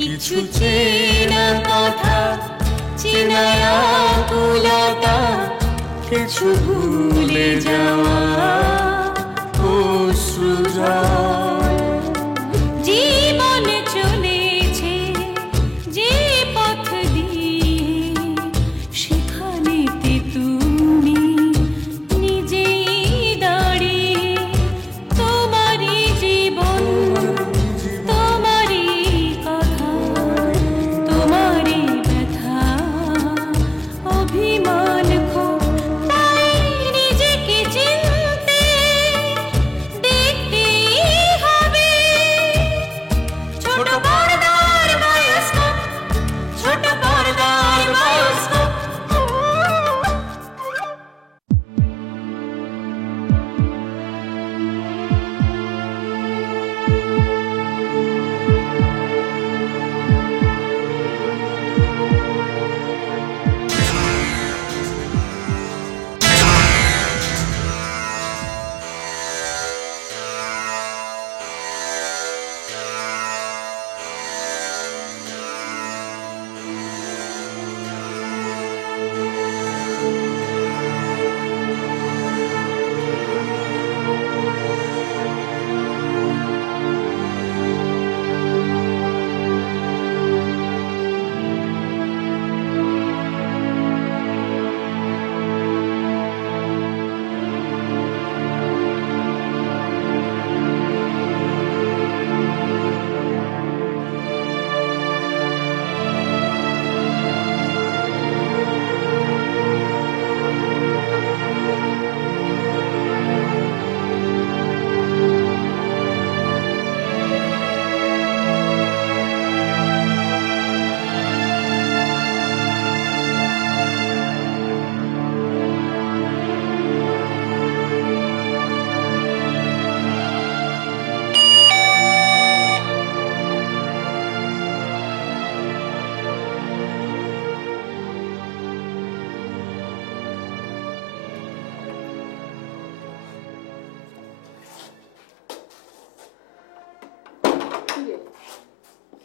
কিছু চেনা কথা, চেনা আকুলতা, কিছু ভুলে যাওয়া অশ্রুজল। জীবন চলেছে যে পথ দিয়ে, সেখানেতে তুমি নিজেই দাঁড়িয়ে। তোমারই জীবন, তোমারই কথা, তোমারই ব্যথা, অভিমান ক্ষোভ, তাই নিজেকে চিনতে দেখতেই হবে। ছোট পর্দার বায়োস্কোপ, ছোট পর্দার বায়োস্কোপ।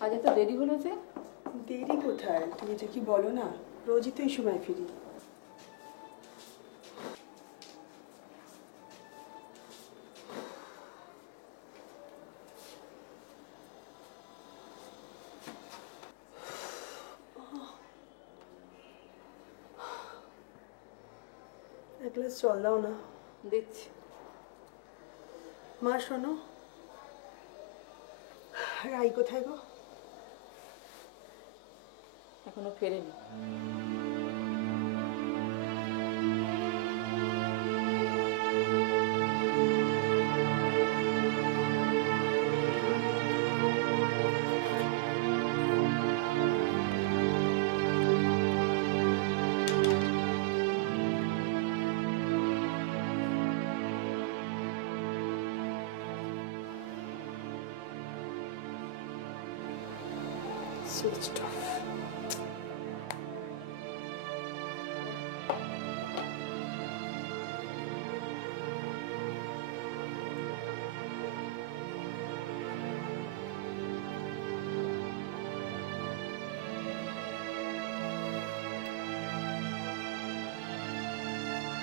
আজ এত দেরি হলো যে? দেরি কোথায়, তুমি যে কি বলো না, রোজই তো এই সময় ফিরি। এক গ্লাস জল দাও না। দিচ্ছি। মা শোনো, রাই কোথায় গো? এখনো ফেরেনি। Switched off.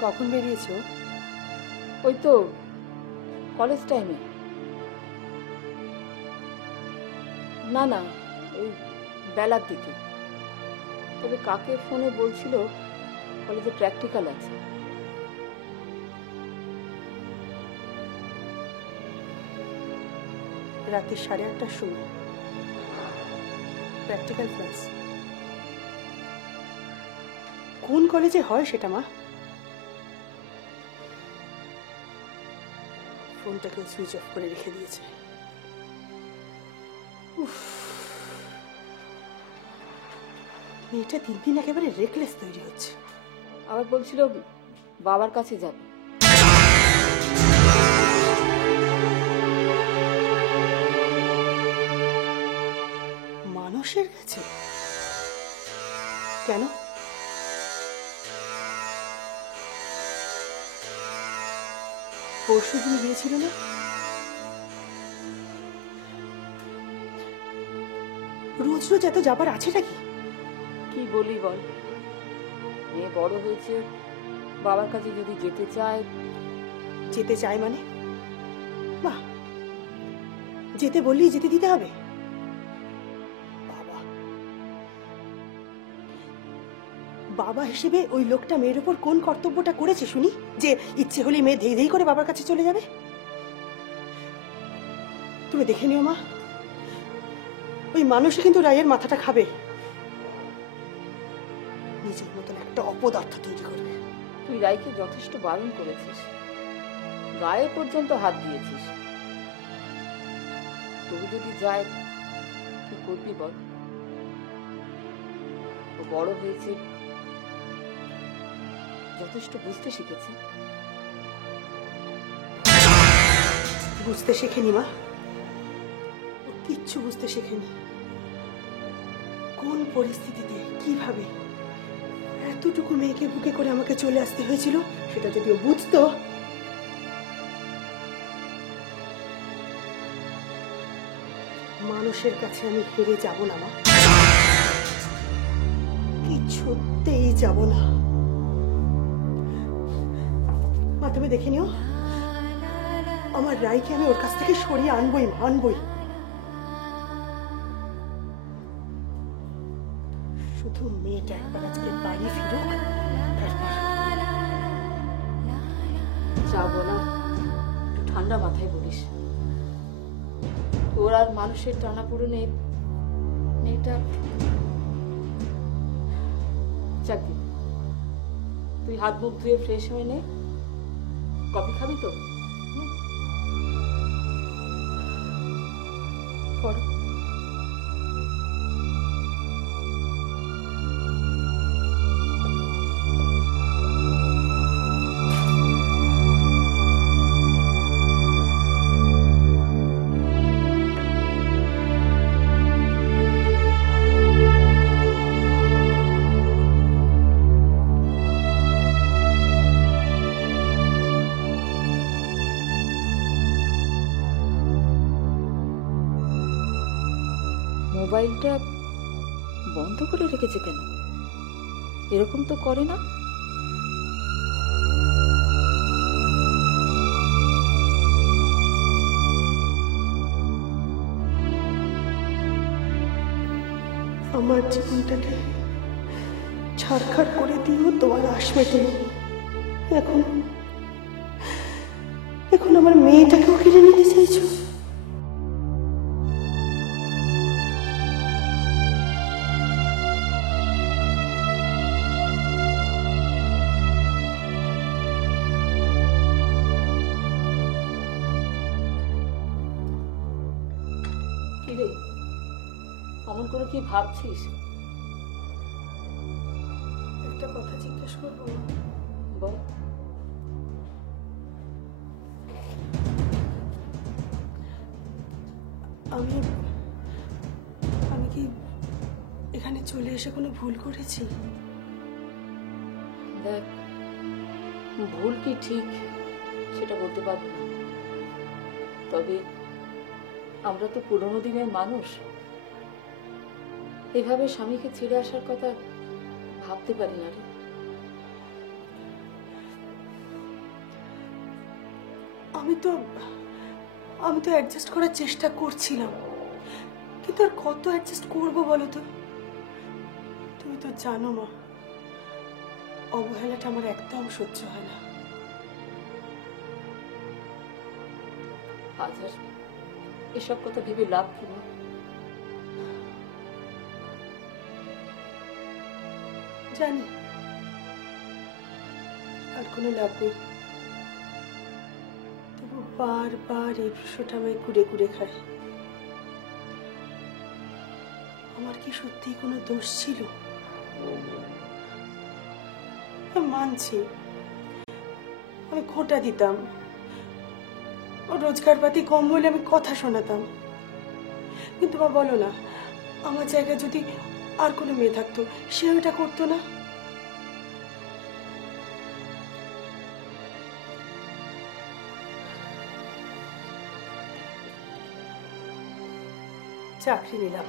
কখন বেরিয়েছো? ওই তো কলেজ টাইমে। না না, ওই বেলার দিকে। তবে কাকে ফোনে বলছিল কলেজে প্র্যাকটিক্যাল আছে। রাতে 8:30টার সময় প্র্যাকটিক্যাল ক্লাস। কোন কলেজে হয় সেটা মা? ফোনটাকে সুইচ অফ করে রেখে দিয়েছে। মেয়েটা দিন দিন একেবারে রেকলেস তৈরি হচ্ছে। আবার বলছিল বাবার কাছে যাবে। মানুষের কাছে? কেন? পরশুদিন গিয়েছিল না? রোজ রোজ এত যাবার আছেটা কি? কি বলি বল, মেয়ে বড় হয়েছে, বাবার কাছে যদি যেতে চায়। যেতে চায় মানে? বাহ, যেতে বললেই যেতে দিতে হবে? বাবা, বাবা হিসেবে ওই লোকটা মেয়ের উপর কোন কর্তব্যটা করেছে শুনি, যে ইচ্ছে হলে মেয়ে ধেই ধেই করে বাবার কাছে চলে যাবে? তুমি দেখে নিও মা, ওই মানুষে কিন্তু রায়ের মাথাটা খাবে, নিজের মতন একটা অপদার্থ তৈরি করবে। তুই রায়কে যথেষ্ট বারণ করেছিস, গায়ে পর্যন্ত হাত দিয়েছিস, তবু যদি যায় কি করবি বল? ও বড় হয়েছে, যথেষ্ট বুঝতে শিখেছে। বুঝতে শেখেনি মা, ও কিচ্ছু বুঝতে শেখেনি। কোন পরিস্থিতিতে কিভাবে এতটুকু মেয়েকে বুকে করে আমাকে চলে আসতে হয়েছিল সেটা যদি ও বুঝতো। মানুষের কাছে আমি হেরে যাব না মা, কিছুতেই যাব না মা। তুমি দেখে নিও, আমার রায়কে আমি ওর কাছ থেকে সরিয়ে আনবই মা, আনবই। শুধু মেয়েটা একবার আজকে বাড়ি ফিরুক, তারপর যা বলার একটু ঠান্ডা মাথায় বলিস। তোর আর মানুষের টানাপোড়েনে মেয়েটা। চাকরি, তুই হাত মুখ ধুয়ে ফ্রেশ হয়ে নে, কফি খাবি তো? পড়। মোবাইলটা বন্ধ করে রেখেছে কেন? এরকম তো করে না। আমার জীবনটাকে ছাড়খাড় করে দিও, তোমার আশ মেটেনি। এখন এখন আমার মেয়েটাকেও কেড়ে নিতে চাইছো? কিরে, অমন করে কি ভাবছিস? একটা কথা জিজ্ঞেস করবো? বল। আমি আমি কি এখানে চলে এসে কোনো ভুল করেছি? দেখ, ভুল কি ঠিক সেটা বলতে পারবো না, তবে আমরা তো পুরোনো দিনের মানুষ, এভাবে স্বামীকে ছেড়ে আসার কথা ভাবতে পারি না রে। আমি তো অ্যাডজাস্ট করার চেষ্টা করছিলাম, কিন্তু আর কত অ্যাডজাস্ট করবো বলো তো? তুমি তো জানো মা, অবহেলাটা আমার একদম সহ্য হয় না। আজ আর এসব কথা ভেবে লাভ কি না? জানি আর কোনো লাভ নেই, তবু বারবার এই প্রশ্নটা আমায় কুড়ে কুড়ে খায়। আমার কি সত্যি কোনো দোষ ছিল? মানছি আমি খোঁটা দিতাম, ও রোজগারপাতি কম হলে আমি কথা শোনাতাম, কিন্তু মা বলো না, আমার জায়গায় যদি আর কোনো মেয়ে থাকতো সে ওটা করতো না? চাকরি নিলাম,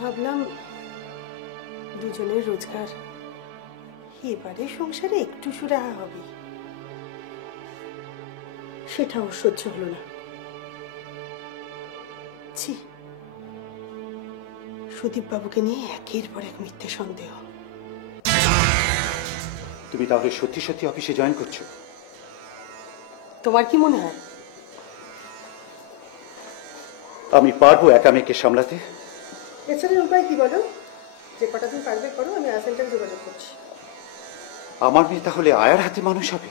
ভাবলাম দুজনের রোজগার এবারে সংসারে একটু সুরাহা হবে। সেটাও সহ্য হলো না। ছি, সুদীপ বাবুকে নিয়ে একের পর এক মিথ্যে সন্দেহ। তুমি তাহলে সত্যি সত্যি অফিসে জয়েন করছো? তোমার কি মনে হয়? আমি পারবো একা মেয়েকে সামলাতে? এছাড়া উপায় কি বলো? যে কটা দিন পারবে করো, আমি সেন্টারে যোগাযোগ করছি। আমার মেয়ে তাহলে আয়ার হাতে মানুষ হবে?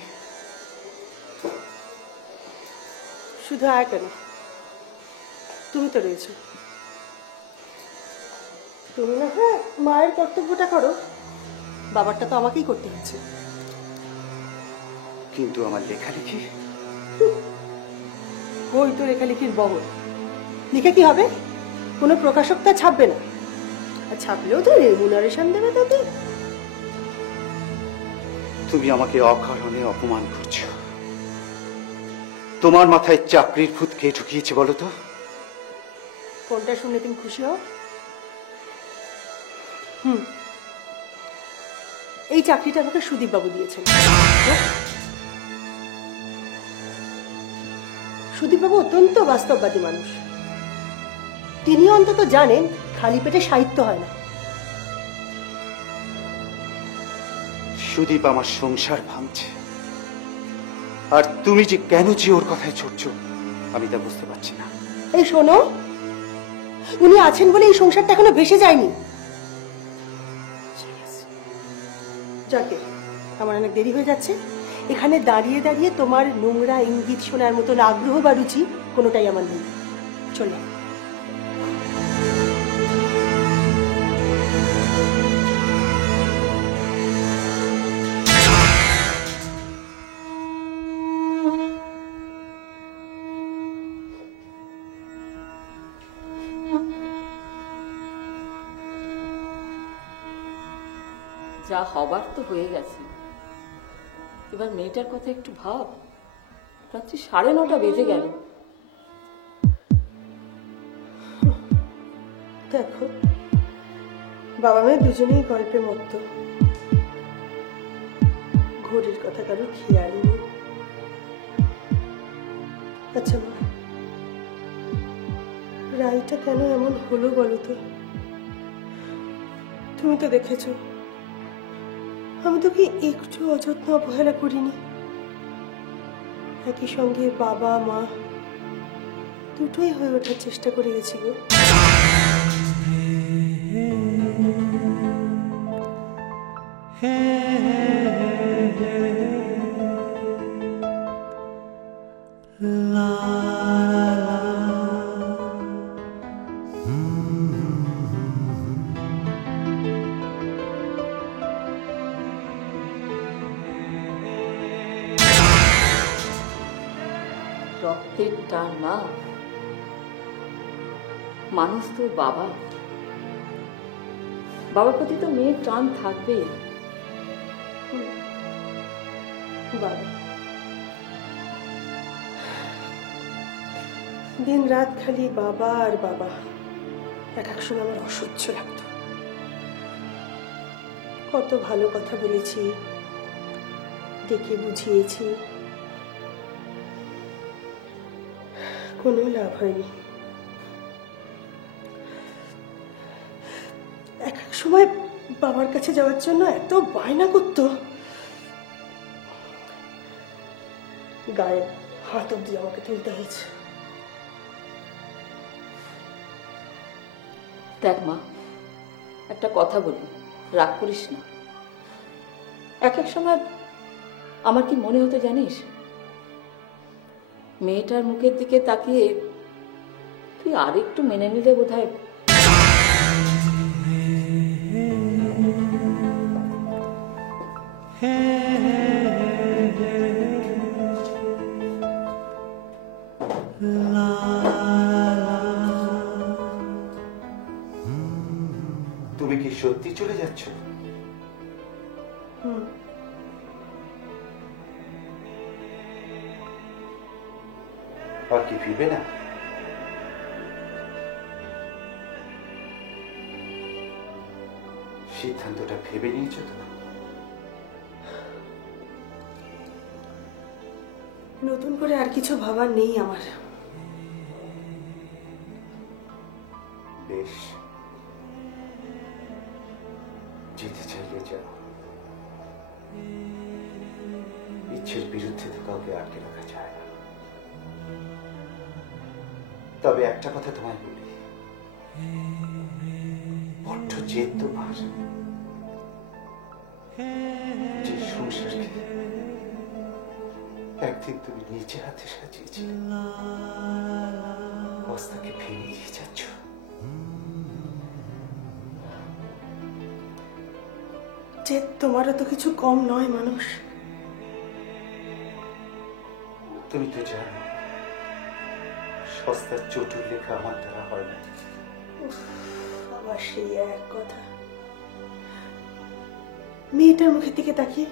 শুধু আয় কেন, তুমি তো রয়েছো। তুমি না হয় মায়ের কর্তব্যটা করো, বাবারটা তো আমাকেই করতে হচ্ছে। কিন্তু আমার লেখালেখি? ওই তো লেখালেখির বহর, লিখে কি হবে? কোনো প্রকাশক তা ছাপবে না, আর ছাপলেও তো রেমুনারেশন দেবে তাদের। তুমি আমাকে অকারণে অপমান করছো। তোমার মাথায় চাকরির ভূত কে ঢুকিয়েছে বলো তো? কোনটা শুনে তুমি খুশি হও? এই চাকরিটা আমাকে সুদীপ বাবু দিয়েছেন। সুদীপ বাবু অত্যন্ত বাস্তববাদী মানুষ। তিনি অন্তত জানেন খালি পেটে সাহিত্য হয় না। সুদীপ আমার সংসার ভাঙছে, আর তুমি যে কেন যে ওর কথায় ছুটছো আমি তা বুঝতে পারছি না। এই শোনো, উনি আছেন বলে এই সংসারটা এখনো ভেসে যায়নি। যাকে আমার অনেক দেরি হয়ে যাচ্ছে। এখানে দাঁড়িয়ে দাঁড়িয়ে তোমার নোংরা ইঙ্গিত শোনার মতন আগ্রহ বা রুচি কোনোটাই আমার নেই। চলে যা হবার তো হয়ে গেছে, এবার মেয়েটার কথা একটু ভাব। রাত্রি 9:30 বেজে গেল। দেখো, বাবা মেয়ে দুজনেই গল্পে মত্ত, ঘড়ির কথা কারো খেয়ালই নেই। আচ্ছা মা, রায়টা কেন এমন হলো বলো তো? তুমি তো দেখেছো আমি তোকে একটু অযত্ন অবহেলা করিনি। একই সঙ্গে বাবা মা দুটোই হয়ে ওঠার চেষ্টা করে গেছি গো। রক্তের টান না, মানুষ তো বাবা, বাবার প্রতি তো মেয়ের টান থাকবেই। বাবা দিন রাত খালি বাবা আর বাবা, এক এক সময় আমার অসহ্য লাগতো। কত ভালো কথা বলেছি, ডেকে বুঝিয়েছি, কোনো লাভ হয়নি। এক এক সময় বাবার কাছে যাওয়ার জন্য এত বায়না করতো, গায়ে হাত অব্দি আমাকে তুলতে হয়েছে। দেখ মা, একটা কথা বলি, রাগ করিস না। এক এক সময় আমার কি মনে হতো জানিস, মেয়েটার মুখের দিকে তাকিয়ে তুই আরেকটু মেনে নিলে বোধহয়। তুমি কি সত্যি চলে যাচ্ছ? আর কি ফিরবে না? সিদ্ধান্তটা ভেবে নিয়েছো তো? নতুন করে আর কিছু ভাবার নেই আমার। বেশ, যেতে চাইলে যাও। ইচ্ছের বিরুদ্ধে তো কাউকে আটকে রাখা যায় না। তবে একটা কথা তোমায় বলি, বড্ড জেদ তোমার। যে সংসারকে একদিন তুমি নিজে হাতে সাজিয়েছিলে, বস্তাকে ভেঙে দিয়ে যাচ্ছ। যে তোমারও তো কিছু কম নয় মানুষ। তুমি তো জানো সস্তার চটুর লেখা আমার দ্বারা হয় না। আবার সেই এক কথা। মেয়েটার মুখের দিকে তাকিয়ে,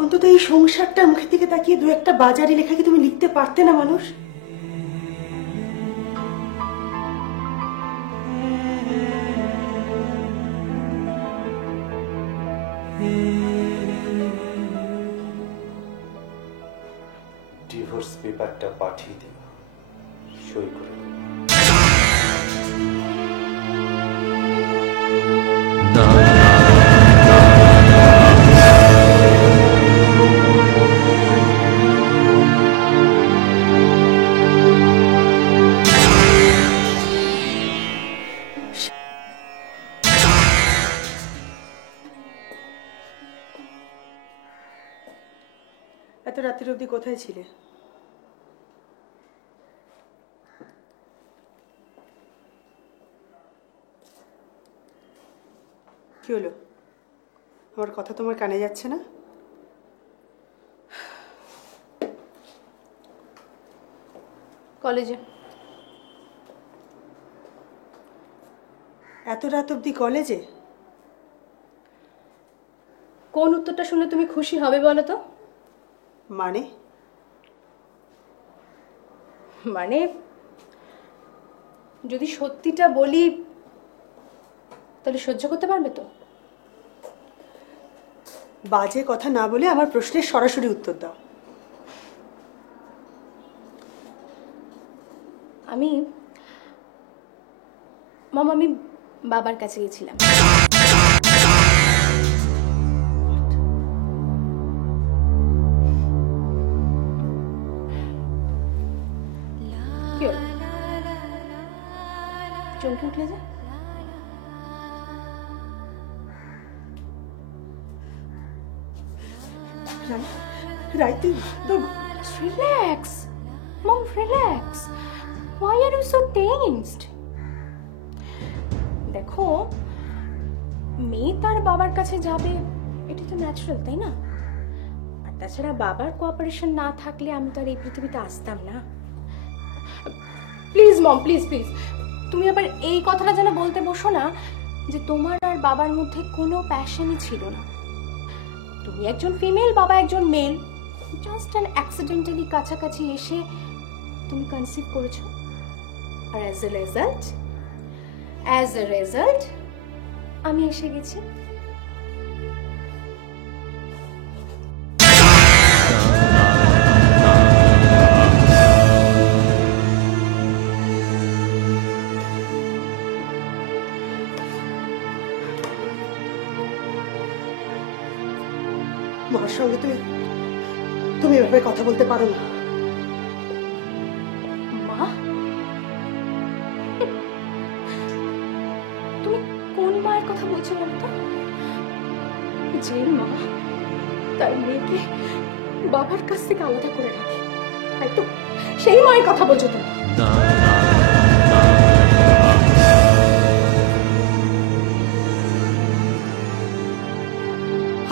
অন্তত এই সংসারটার মুখের দিকে তাকিয়ে দু একটা বাজারি লেখা কি তুমি লিখতে পারতে না মানুষ? ডিভোর্স পেপারটা পাঠিয়ে দিও, সই করে দেবো। এত রাত্রির অবধি কোথায় ছিলে? কি হলো? আমার কথা তোমার কানে যাচ্ছে না? কলেজে। এত রাত অবধি কলেজে? কোন উত্তরটা শুনে তুমি খুশি হবে বলো তো? মানে? মানে যদি সত্যিটা বলি তাহলে সহ্য করতে পারবে তো? বাজে কথা না বলে আমার প্রশ্নের সরাসরি উত্তর দাও। আমি বাবার কাছে গেছিলাম। কি হলো? চমকে উঠলে যে? রাইতে Relax. Mom, relax. Why are you so tensed? দেখো, মেয়ে তার বাবার কাছে যাবে এটা তো ন্যাচারাল, তাই না? আর তাছাড়া বাবার কোঅপারেশন না থাকলে আমি তো আর এই পৃথিবীতে আসতাম না। প্লিজ মম, প্লিজ প্লিজ, তুমি আবার এই কথাটা যেন বলতে বসো না যে তোমার আর বাবার মধ্যে কোনো প্যাশনই ছিল না। তুমি একজন ফিমেল, বাবা একজন মেল, জাস্ট অ্যান অ্যাক্সিডেন্টালি কাছাকাছি এসে তুমি কনসিভ করেছো। আর অ্যাজ এ রেজাল্ট আমি এসে গেছি। মার সঙ্গে তুমি এভাবে কথা বলতে পারো না। মা? তুমি কোন মায়ের কথা বলছো বলো তো? যে মা তার মেয়েকে বাবার কাছ থেকে আলাদা করে রাখে, তাই তো? সেই মায়ের কথা বলছো তুমি?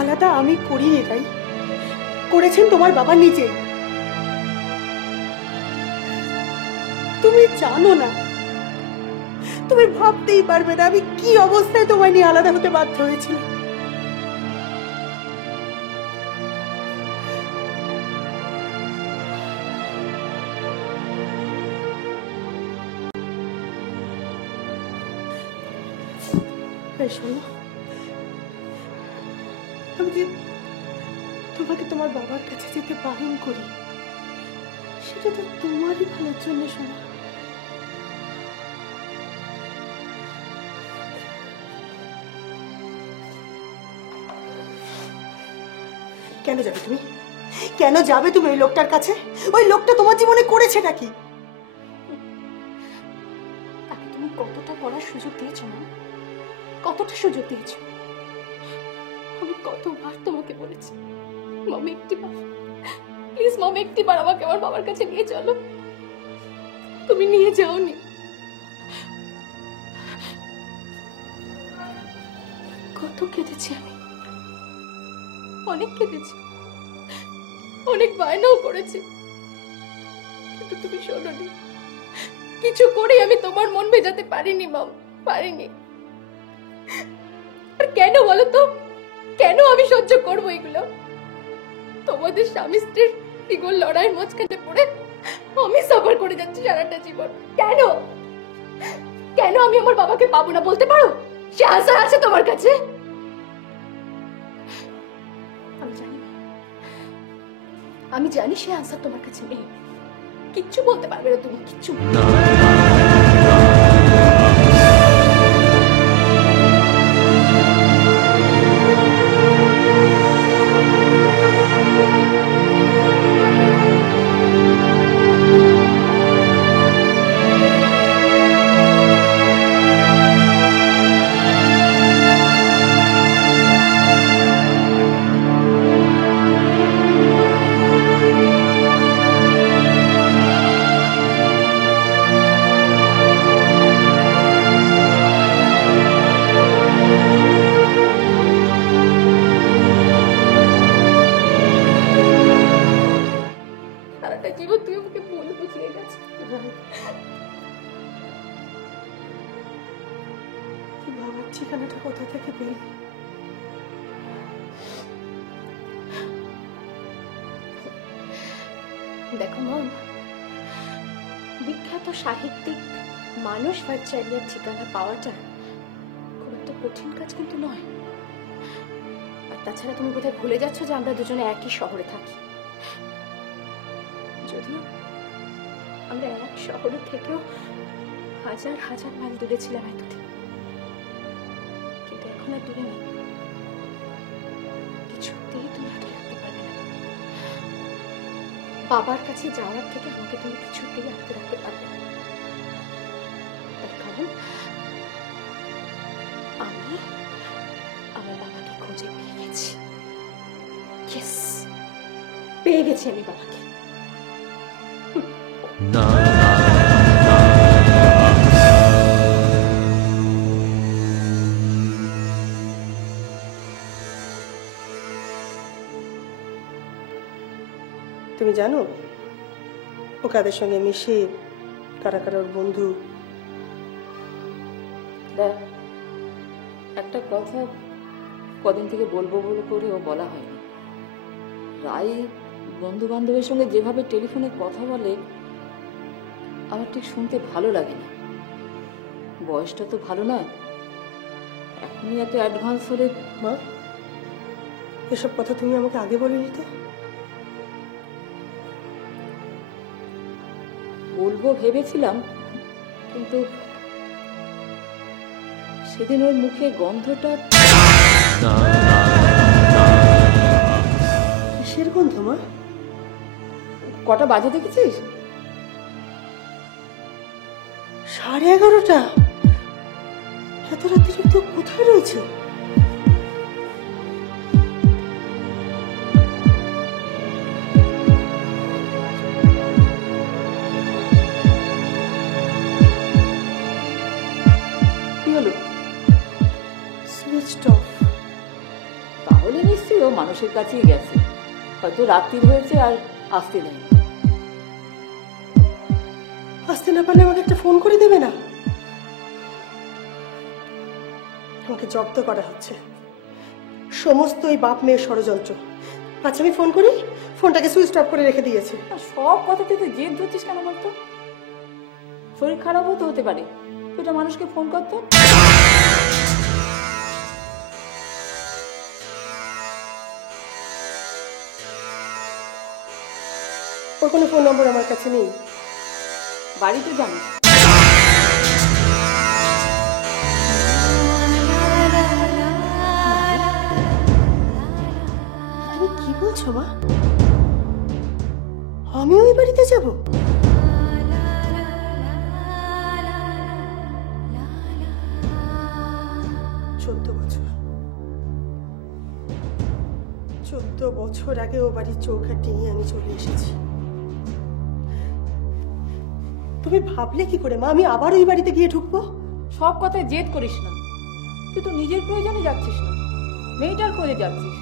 আলাদা আমি করিনি, তাই করেছেন তোমার বাবা নিজে। তুমি জানো না, তুমি ভাবতেই পারবে না আমি কি অবস্থায় তোমায় নিয়ে আলাদা হতে বাধ্য হয়েছিল। শোনো, যে তোমাকে তোমার বাবার কাছে যেতে বারণ করি, সেটা তো তোমারই ভালোর জন্য শোনা। কেন যাবে তুমি? কেন যাবে তুমি ওই লোকটার কাছে? ওই লোকটা তোমার জীবনে করেছে নাকি? তাকে তুমি কতটা করার সুযোগ দিয়েছো না? কতটা সুযোগ দিয়েছো? আমি কতবার তোমাকে বলেছি, মম একটিবার, প্লিজ মম একটিবার আমাকে আমার বাবার কাছে নিয়ে চলো। তুমি নিয়ে যাওনি। কত কেঁদেছি আমি, অনেক কেঁদেছি, অনেক বায়নাও করেছি, কিন্তু তুমি শোনোনি। কিছু করে আমি তোমার মন ভেজাতে পারিনি মম, পারিনি। আর কেন বলো তো, কেন আমি সহ্য করবো এগুলো? তোমাদের স্বামী স্ত্রীর ইগোর লড়াইয়ের মাঝখানে পড়ে আমি সাফার করে যাচ্ছি সারাটা জীবন। কেন? কেন আমি আমার বাবাকে পাবো না বলতে পারো? সে আনসার আছে তোমার কাছে? আমি জানি, আমি জানি সে আনসার তোমার কাছে নেই। কিচ্ছু বলতে পারবে না তুমি, কিচ্ছু। সারাটা জীবন তুই আমাকে ভুল বুঝিয়ে গেছে। তুই বাবার ঠিকানাটা কোথা থেকে পেলি? দেখো মম, বিখ্যাত সাহিত্যিক মানস ভাট্টাচার্যের ঠিকানা পাওয়াটা খুব একটা কঠিন কাজ কিন্তু নয়। আর তাছাড়া তুমি বোধহয় ভুলে যাচ্ছ যে আমরা দুজনে একই শহরে থাকি। যদিও আমরা এক শহরে থেকেও হাজার হাজার মাইল দূরে ছিলাম এতদিন, কিন্তু এখন আর দূরে নেই। কিছুতেই তুমি আটকে রাখতে পারবে না। বাবার কাছে যাওয়ার থেকে আমাকে তুমি কিছুতেই আটকে রাখতে পারবে না। তার কারণ আমি আমার বাবাকে খুঁজে পেয়ে গেছি। ইয়েস, পেয়ে গেছি আমি বাবাকে। তুমি জানো ও কাদের সঙ্গে মিশে, কারা কারা ওর বন্ধু? দেখ, একটা কথা কদিন থেকে বলবো বলে করে ও বলা হয়নি। রাই বন্ধু বান্ধবের সঙ্গে যেভাবে টেলিফোনে কথা বলে আমার ঠিক শুনতে ভালো লাগে না। বয়সটা তো ভালো না, এখনই এত অ্যাডভান্স হলে। মা, এসব কথা তুমি আমাকে আগে বলিনি তো? বলবো ভেবেছিলাম, কিন্তু সেদিন ওর মুখে গন্ধটা। কিসের গন্ধ মা? কটা বাজে দেখেছিস? 11:30। এত রাত্রিরে তো কোথায় রয়েছে? কি হলো? Switched off. তাহলে নিশ্চয়ই ও মানুষের কাছেই গেছে, হয়তো রাত্রি হয়েছে আর আসতে দেয়নি। আসতে না পারলে আমাকে একটা ফোন করে দেবে না? আমাকে জব্দ করা হচ্ছে, সমস্ত এই বাপ মেয়ের ষড়যন্ত্র। আচ্ছা আমি ফোন করি, ফোনটাকে সুইচ অফ করে রেখে দিয়েছে। আর সব কথাতে তুই জেদ ধরছিস কেন বলতো? শরীর খারাপও তো হতে পারে, তুই একটা মানুষকে ফোন করতো। ওর কোনো ফোন নম্বর আমার কাছে নেই। বাড়িতে জানিস? তুমি কি বলছো মা? আমিও ওই বাড়িতে যাব? চোদ্দ বছর আগে ও বাড়ির চৌকাঠ টেনে আমি চলে এসেছি। তুমি ভাবলে কি করে মা আমি আবার ওই বাড়িতে গিয়ে ঢুকবো? সব কথায় জেদ করিস না, তুই তো নিজের প্রয়োজনে যাচ্ছিস না, মেয়েটার খোঁজে যাচ্ছিস।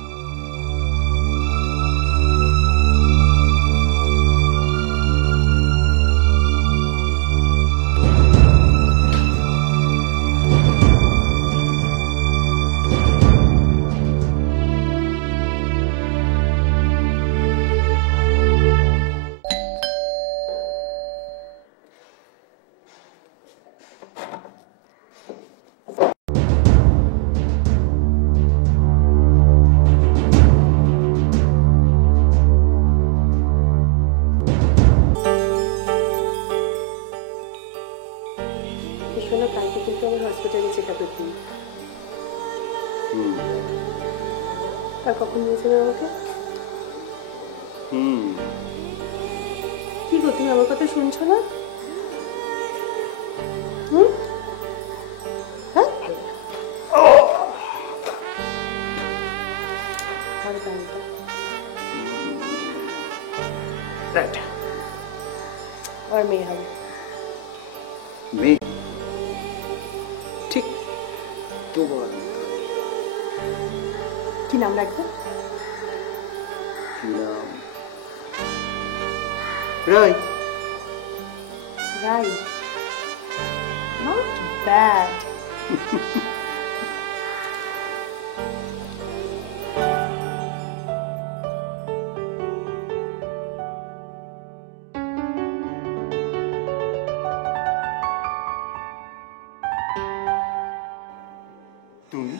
শোনো, কালকে কিন্তু আমার হসপিটালে চেক আপের দিন। আর কখন নিয়েছিল আমাকে? কি গো, তুমি আমার কথা শুনছো না? হ্যাঁ, আর মেয়ে হবে। মেয়ে ঠিক তোমার কি নাম রাখবে? নাম রাই। রাই, নট ব্যাড। তুমি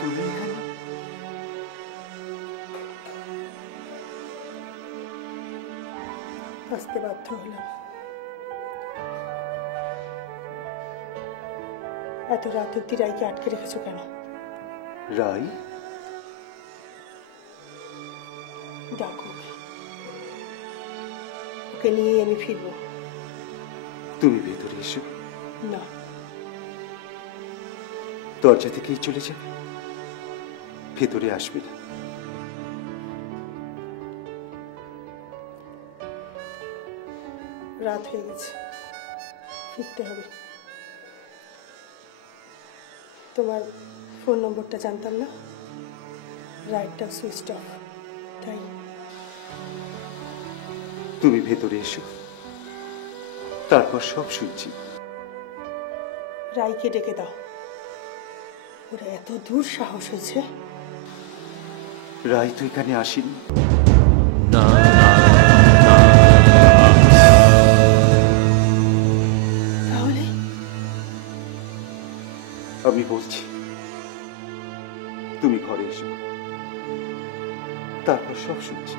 তুমি এখানে? আসতে বাধ্য হলাম। এত রাত অব্দি রাইকে আটকে রেখেছো কেন? রাই? ডাকো, ওকে নিয়েই আমি ফিরবো। তুমি ভেতরে এসো। না, দরজা থেকেই চলে যাবে, ভেতরে আসবে না। রাত হয়ে গেছে, ফিরতে হবে। তোমার ফোন নম্বরটা জানতাম না, রাইটটা সুইচ অফ, তাই। তুমি ভেতরে এসো, তারপর সব শুনছি। রাইকে ডেকে দাও। ওরা এত দূর সাহস হয়েছে। রাই তো এখানে আসেনি। তাহলে আমি বলছি, তুমি ঘরে এসো, তারপর সব শুনছি।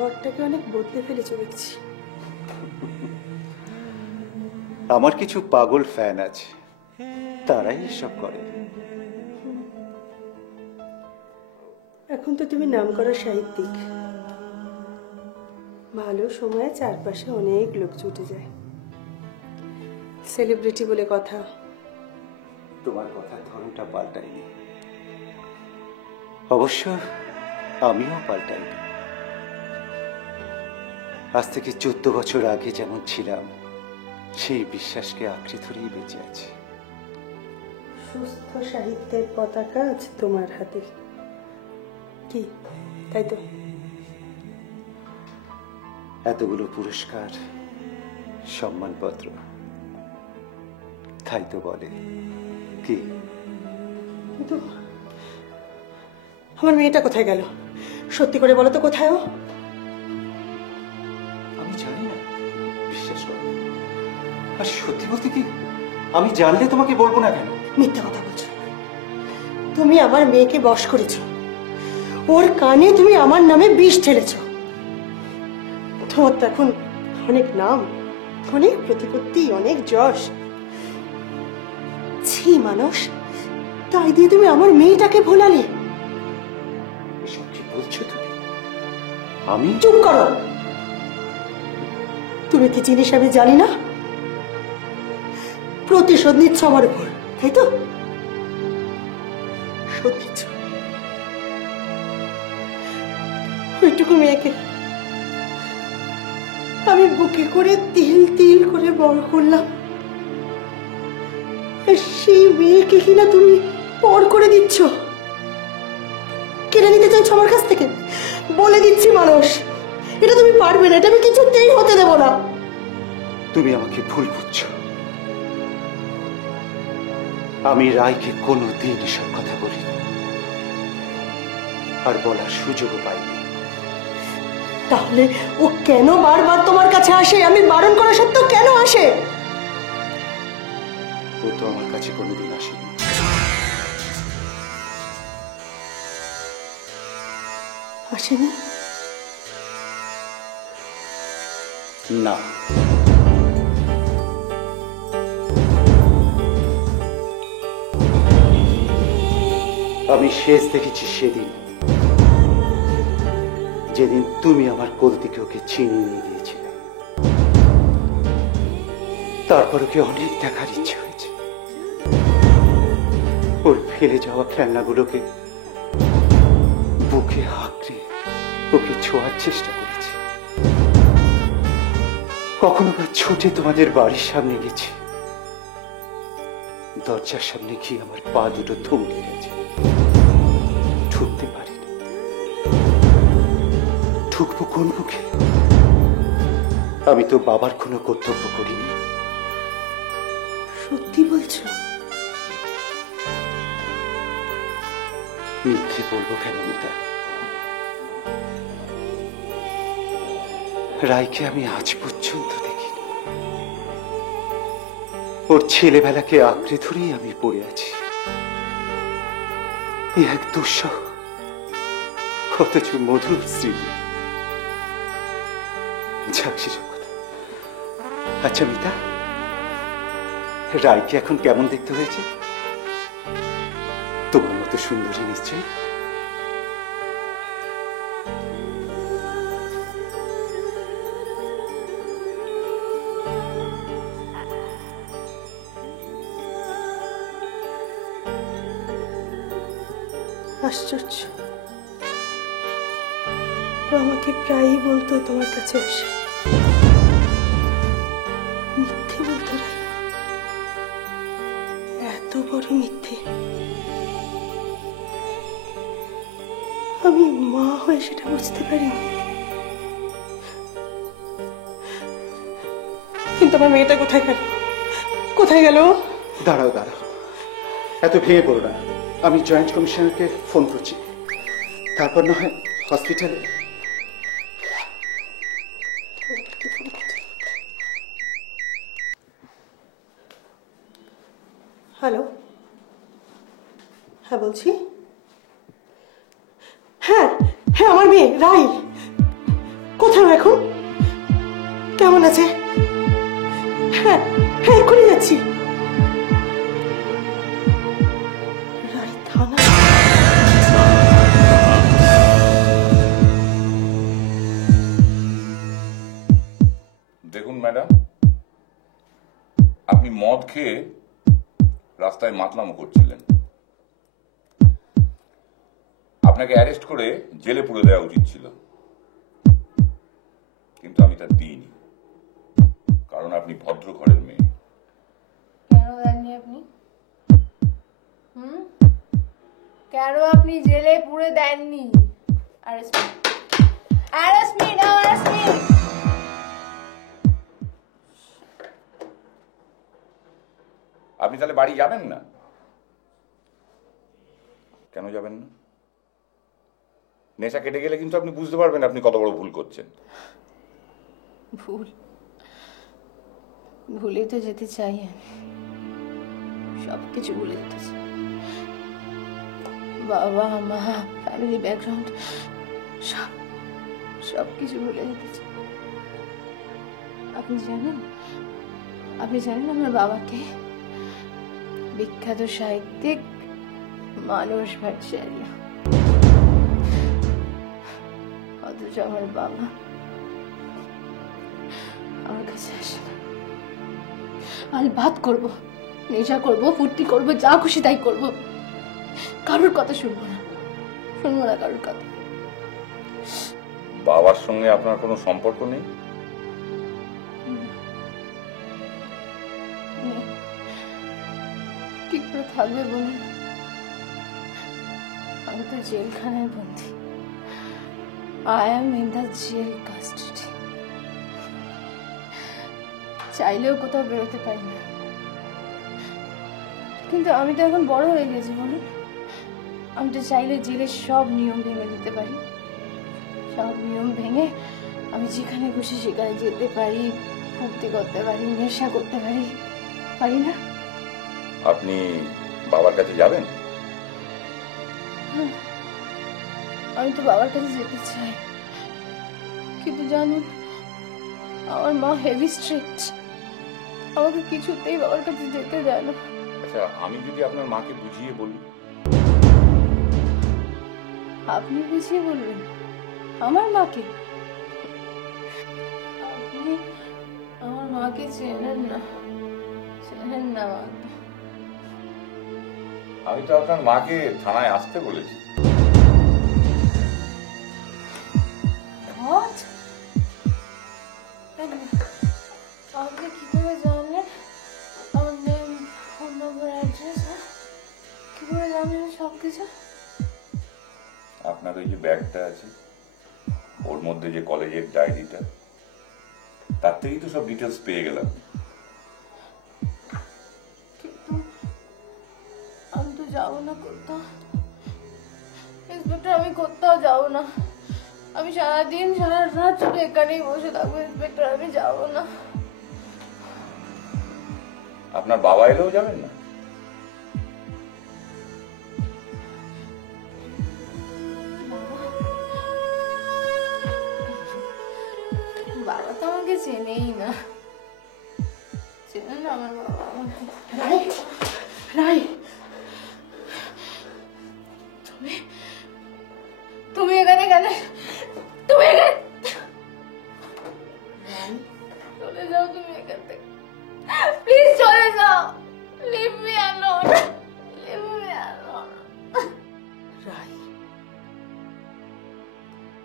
ঘরটাকে অনেক বদলে ফেলেছো দেখছি। আমার কিছু পাগল ফ্যান আছে, তারাই এসব করে। এখন তো তুমি নামকরা সাহিত্যিক, ভালো সময়ে চারপাশে অনেক লোক ছুটে যায়, সেলিব্রিটি বলে কথা। তোমার কথার ধরনটা পাল্টায়নি, অবশ্য আমিও পাল্টাইনি। আজ থেকে 14 বছর আগে যেমন ছিলাম, সেই বিশ্বাসকে আঁকড়ে ধরেই বেঁচে আছি। সুস্থ সাহিত্যের পতাকা আজ তোমার হাতে, কি তাই তো? এতগুলো পুরস্কার, সম্মানপত্র, তাই তো বলে। কি কিন্তু আমার মেয়েটা কোথায় গেল? সত্যি করে বলো তো, কোথায় ও? আমি জানি না, বিশ্বাস করো। আর সত্যি বলতে কি, আমি জানলে তোমাকে বলবো না কেন? মিথ্যা কথা বলছো। তুমি আমার মেয়েকে বশ করেছো, ওর কানে তুমি আমার নামে বিষ ঢেলেছ। তোমার তো এখন অনেক নাম, অনেক প্রতিপত্তি, অনেক যশ। ছি মানুষ, তাই দিয়ে তুমি আমার মেয়েটাকে ভোলালে। এসব কি বলছো তুমি? আমি চুপ করো। তুমি কি জিনিস আমি জানি না? প্রতিশোধ নিচ্ছ আমার উপর, তাই তো? শোধ নিচ্ছ। ওইটুকু মেয়েকে আমি বুকে করে তিল তিল করে বড় করলাম, আর সেই মেয়েকে কিনা তুমি পর করে দিচ্ছ, কেড়ে নিতে চাইছো আমার কাছ থেকে। বলে দিচ্ছি মানুষ, এটা তুমি পারবে না, এটা আমি কিছুতেই হতে দেব না। তুমি আমাকে ভুল বুঝছো। আমি রায়কে কোনোদিন এসব কথা বলিনি, আর বলার সুযোগও পাইনি। তাহলে ও কেন বারবার তোমার কাছে আসে? আমি বারণ করা সত্ত্বেও কেন আসে? ও তো আমার কাছে কোনোদিন আসেনি। আসেনি? না, আমি শেষ দেখেছি সেদিন, যেদিন তুমি আমার কোল থেকে ওকে ছিনিয়ে নিয়ে গিয়েছিলে। তারপর ওকে অনেক দেখার ইচ্ছে হয়েছে। ওর ফেলে যাওয়া খেলনাগুলোকে বুকে আঁকড়ে ওকে ছোঁয়ার চেষ্টা করেছি। কখনো বা ছুটে তোমাদের বাড়ির সামনে গেছি, দরজার সামনে গিয়ে আমার পা দুটো থমকে গেছে, ঢুকতে পারিনি। ঢুকবো কোন মুখে? আমি তো বাবার কোনো কর্তব্য করিনি। সত্যি বলছো? মিথ্যে বলবো কেন মিতা? রায়কে আমি আজ পর্যন্ত দেখিনি। ওর ছেলেবেলাকে আঁকড়ে ধরেই আমি পড়ে আছি। এই এক দুঃসহ অথচ মধুর স্মৃতি। যাক সেসব কথা। আচ্ছা মিতা, রায়কে এখন কেমন দেখতে হয়েছে? তোমার মতো সুন্দরী নিশ্চয়ই। আশ্চর্য, ও আমাকে প্রায়ই বলতো তোমার কাছে আসে। মিথ্যে বলতো রাই, এত বড় মিথ্যে। আমি মা হয়ে সেটা বুঝতে পারিনি। কিন্তু আমার মেয়েটা কোথায় গেল? কোথায় গেল? দাঁড়াও দাঁড়াও, এত ভেঙে পড়ো না। আমি জয়েন্ট কমিশনারকে ফোন করছি, তারপর না হয় হসপিটালে। হ্যালো, হ্যাঁ বলছি। হ্যাঁ হ্যাঁ, আমার মেয়ে রাই কোথায় এখন? কেমন আছে? হ্যাঁ হ্যাঁ, এক্ষুনি যাচ্ছি। রাই থানা? দেখুন ম্যাডাম, আপনি মদ খেয়ে রাস্তায় মাতলামো করছিলেন। আপনাকে অ্যারেস্ট করে জেলে পুরে দেওয়া উচিত ছিল, কিন্তু আমি তা দিইনি, কারণ আপনি ভদ্র ঘরের মেয়ে। কেন দেননি আপনি? কেন আপনি জেলে পুরে দেননি? Arrest me. Arrest me, now arrest me. আপনি তাহলে বাড়ি যাবেন না? কেন যাবেন না? নেশা কেটে গেলে কিন্তু আপনি বুঝতে পারবেন আপনি কত বড় ভুল করছেন। ভুলে তো যেতে চাই আমি, সবকিছু ভুলে যেতে চাই। বাবা মা, ফ্যামিলি ব্যাকগ্রাউন্ড, সবকিছু ভুলে যেতে চাই। আপনি জানেন আমার বাবাকে বিখ্যাত সাহিত্যিক মানস ভাটশালী, অথচ আমার বাবা আমার কাছে আসে না। আলবাত করব, নেশা করব, ফুর্তি করব, যা খুশি তাই করব, কারোর কথা শুনবো না কারোর কথা। বাবার সঙ্গে আপনার কোনো সম্পর্ক নেই? কি করে থাকবে বলুন? আমি তো জেলখানায় বন্দি। I am in the jail custody. চাইলেও কোথাও বেরোতে পারি না। কিন্তু আমি তো এখন বড় হয়ে গেছি বলুন, আমি তো চাইলে জেলের সব নিয়ম ভেঙে দিতে পারি। সব নিয়ম ভেঙে আমি যেখানে খুশি সেখানে যেতে পারি, ফুর্তি করতে পারি, নেশা করতে পারি, পারি না? আপনি বাবার কাছে যাবেন? আমি তো বাবার কাছে যেতে চাই, কিন্তু জানেন আমার মা হেভি স্ট্রিক্ট, আমাকে কিছুতেই বাবার কাছে যেতে দেয় না। আচ্ছা, আমি যদি আপনার মাকে বুঝিয়ে বলি? আপনি বুঝিয়ে বলবেন আমার মাকে? আপনি আমার মাকে চেনেন না আমাকে। আমি তো আপনার মাকে থানায় আসতে বলেছি। What? আপনি কি করে জানলেন আমার নেম, ফোন নম্বর, অ্যাড্রেস? কি করে জানলেন সবকিছু? আপনার ওই যে ব্যাগটা আছে, ওর মধ্যে যে কলেজের ডায়েরিটা, তার থেকেই তো সব ডিটেলস পেয়ে গেলাম। কিন্তু আমি তো যাবো না কোথাও। ইন্সপেক্টর, আমি কোথাও যাবো না। আমি সারাদিন সারা রাত শুধু এখানেই বসে থাকবো। ইন্সপেক্টর, আমি যাবো না। আপনার বাবা এলেও যাবেন না? বাবা তো আমাকে চেনেই না। চেনে না আমার বাবা আমাকে। রাই, তুমি এখানে গেলে, তুমি এখানে চলে যাও, তুমি এখান থেকে প্লিজ চলে যাও। Leave me alone, leave me alone. Rai,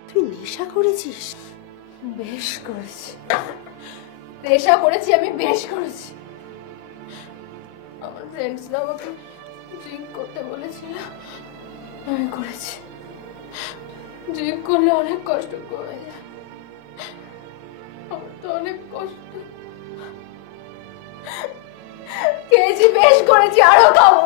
তুই নেশা করেছিস? বেশ করেছি, নেশা করেছি আমি, বেশ করেছি। আমার ফ্রেন্ডসরা আমাকে ড্রিঙ্ক করতে বলেছিল, আমি করেছি। ড্রিঙ্ক করলে অনেক কষ্ট কমে যায়, আমার তো অনেক কষ্ট। খেয়েছি, বেশ করেছি, আরো খাবো।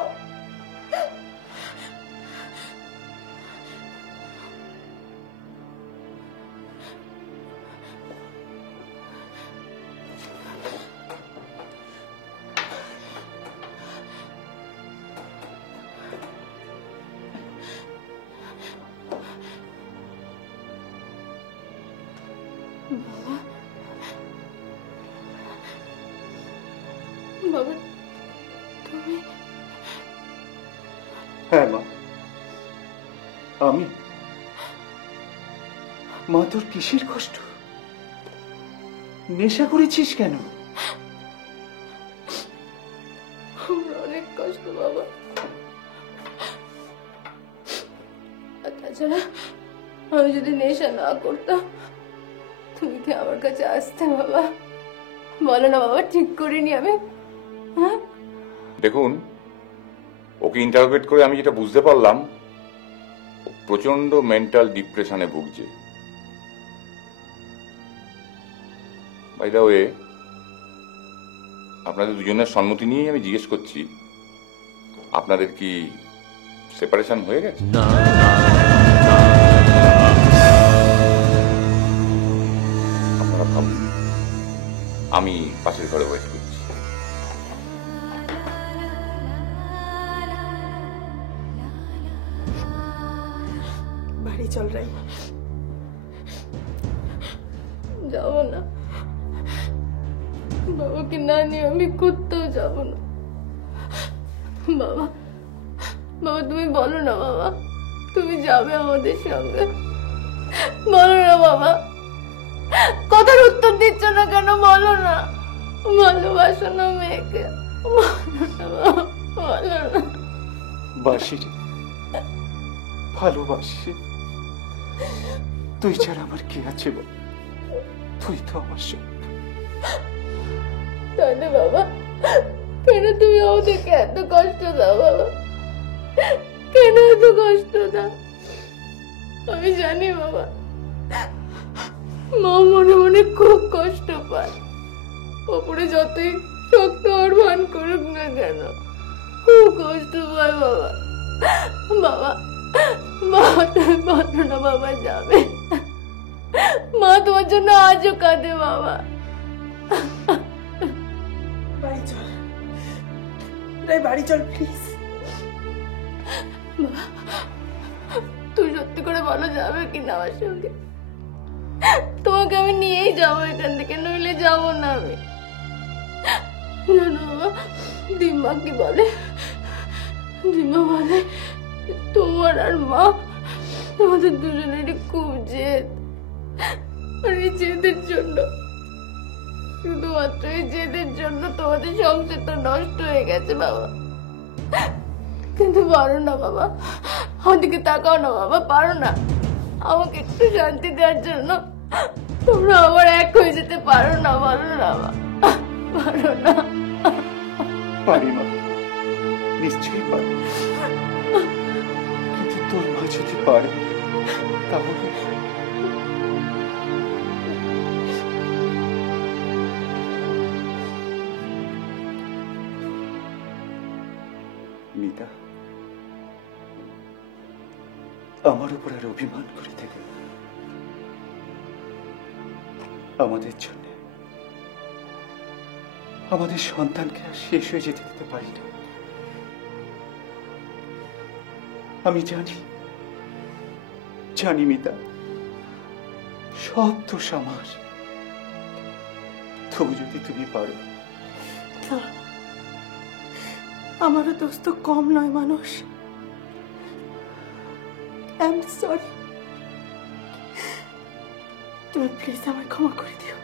বাবা, তুমি? হ্যাঁ মা, আমি। মা, তোর কিসের কষ্ট? নেশা করেছিস কেন? আমার অনেক কষ্ট বাবা। আর তাছাড়া আমি যদি নেশা না করতাম, তুমি কি আমার কাছে আসতে বাবা? বলো না বাবা, ঠিক করিনি আমি? হ্যাঁ, দেখুন, ওকে ইন্টারোগেট করে আমি যেটা বুঝতে পারলাম, ও প্রচন্ড মেন্টাল ডিপ্রেশনে ভুগছে। বাই দ্য ওয়ে, আপনাদের দুজনের সম্মতি নিয়েই আমি জিজ্ঞেস করছি, আপনাদের কি সেপারেশন হয়ে গেছে? আপনারা ভাবুন, আমি পাশের ঘরে ওয়েট করছি। বাড়ি চল রাই। যাবো না, বাবাকে না নিয়ে আমি কোথাও যাবো না। বাবা, বাবা তুমি বলো না বাবা, তুমি যাবে আমাদের সঙ্গে? বলো না বাবা, কথার উত্তর দিচ্ছ না কেন? বলো না, ভালোবাসো না মেয়েকে? বলো না বাবা, বলো না। বাসি রে, ভালোবাসি। তুই ছাড়া আমার কি আছে বল? তুই তো আমার সব। তাহলে বাবা, কেন তুমি আমাদেরকে এত কষ্ট দাও বাবা? কেন এত কষ্ট দাও? আমি জানি বাবা, মা মনে মনে খুব কষ্ট পায়। ওপরে যতই শক্ত আর ভান করুক না কেন, খুব কষ্ট পায় বাবা। বাবা, বাবা তুমি বলো না বাবা যাবে? মা তোমার জন্য আজও কাঁদে বাবা। বাড়ি চল রাই, বাড়ি চল প্লিজ। তুই সত্যি করে বলো যাবে কিনা আমার সঙ্গে? তোমাকে আমি নিয়েই যাবো এখান থেকে, নইলে যাবো না আমি। জানো বাবা, দিম্মা কি বলে? দিম্মা বলে তোমার আর মা, তোমাদের দুজনেরই খুব জেদ। আর এই জেদের জন্য, শুধুমাত্র এই জেদের জন্য তোমাদের সংসারটা নষ্ট হয়ে গেছে বাবা। কিন্তু পারো না বাবা, আমাদেরকে তাকাও না বাবা, পারো না আমাকে একটু শান্তি দেওয়ার জন্য? তোমরা আবার এক হয়ে যেতে পারো না? বলো না বাবা, পারো না? পারি মা, নিশ্চয়ই পারি। কিন্তু তোর মা যদি পারে তাহলে মিতা, আমার উপর আর অভিমান করে থেকে আমাদের জন্য, আমাদের সন্তানকে আর শেষ হয়ে যেতে দিতে পারি না। আমি জানি, জানি মিতা, সব দোষ আমার। তবু যদি তুমি পারো। আমারও দোষ তো কম নয় মানুষ। I am sorry. তুমি প্লিজ আমায় ক্ষমা করে দিও।